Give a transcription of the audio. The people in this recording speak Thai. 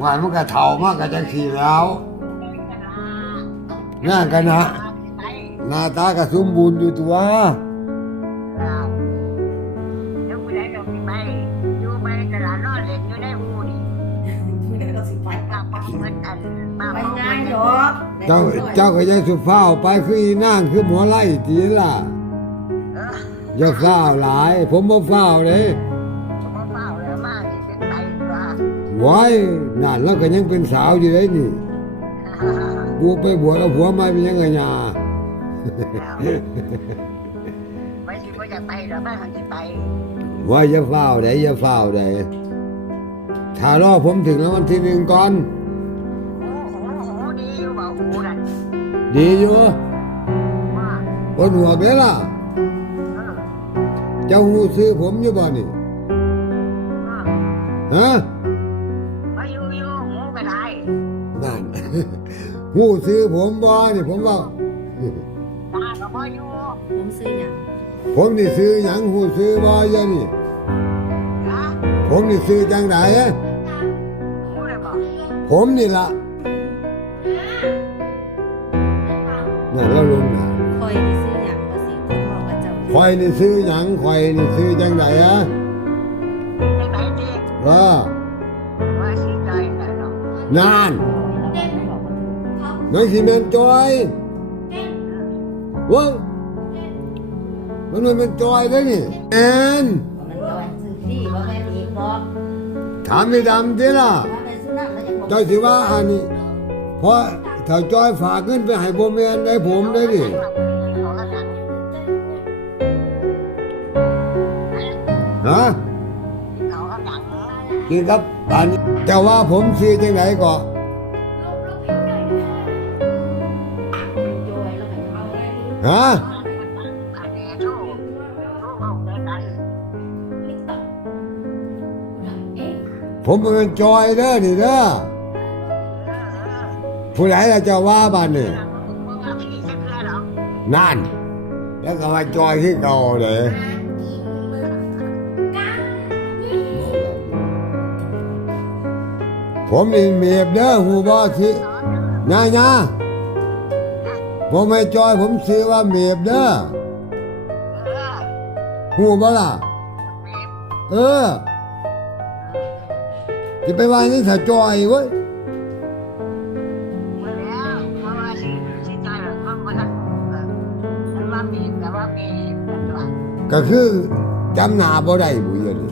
ว่ามันก็เท่ามากก็จะขี่แล้วน่ากันนะหน้าตาก็สมบูรณ์อยู่ตัวเดี๋ยวผู้ใดเราสิไปอยู่ไปตลาดนอนเล่นอยู่ในหูนี่เดี๋ยวเราสิไปกับเพิ่นอันมาไปบอกง่ายเพิ่นดอกเจ้าเจ้าก็ยังสุฟ้าวไปคืออีนางคือหมอไล่ตีล่ะเอออย่าฟ้าวหลาย ผมบ่ฟ้าวเลย ไว้นั่นแล้วก็ยังเป็นสาวอยู่เลยนี่บัวไปบวชเอาผัวมาเป็นยังไงยาไม่สิว่าจะไปหรือไม่ทางสิไปว่าอย่าฟ้าวได้อย่าฟ้าวได้ถ้ารอผมถึงแล้ววันที่หนึ่งก่อนโอ้โหโหดีอยู่บ่หูนั่นดีอยู่ว่าบนหัวเด้ล่ะเออเจ้าหูซื้อผมอยู่บ่นี่ว่าฮะมาอยู่อยู่หู ก็ได้นั่น หูซื้อผมบ่นี่ผมว่าตาก็บ่อยู่ผมซื้อหยังผมนี่ซื้อหยังหูซื้อบ่อยะนี่ นะผมนี่ซื้อจังไดอะหูเลยบ่ผมนี่ล่ะนั่นเราลงหนาคอยนี่ซื้อหยังบ่สิคนบอกกับเจ้าคอยนี่ซื้อหยังคอยนี่ซื้อจังไดอะจังไดดีว่าว่าสิใจได้เนาะนานมันสิแม่นจอยเว้ยมันบ่แมันเป็นจอยเด้อนี่แอนมันจอยซื้อที่บ่แม่นอีกบอกถามไม่ดำติล่ะว่าแม่นสุนัขแล้วจะบอกเจ้าสิว่าอันนี้เพราะถ้าจอยฝากเงินไปให้บ่แม่นได้ผมได้ดิเขาก็จังฮะเขาก็จังกิ นครับอันนี้แต่ว่าผมซื้อจังไหนก็จอยแล้วให้เอาได้ดีฮะอันนี้ทูกทูกเอาเงินกันผมเป็นจอยเด้อนี่เด้อผู้ใดล่ะเจะว่าบ้านนี่มึงเอาพี่สักเพื่อนหรอนั่น แล้วก็ว่าจอยที่เก่าเลย ผมนี่เมียบเด้อหูบ่สิญาญาผมไม่จอยผมซื้อว่าเมียบเด้อเออหูบ่ล่ะเออจะไปว่านี่ถ้าจอยเว้ยก็คือจำหน้าบ่ได้บุญเลย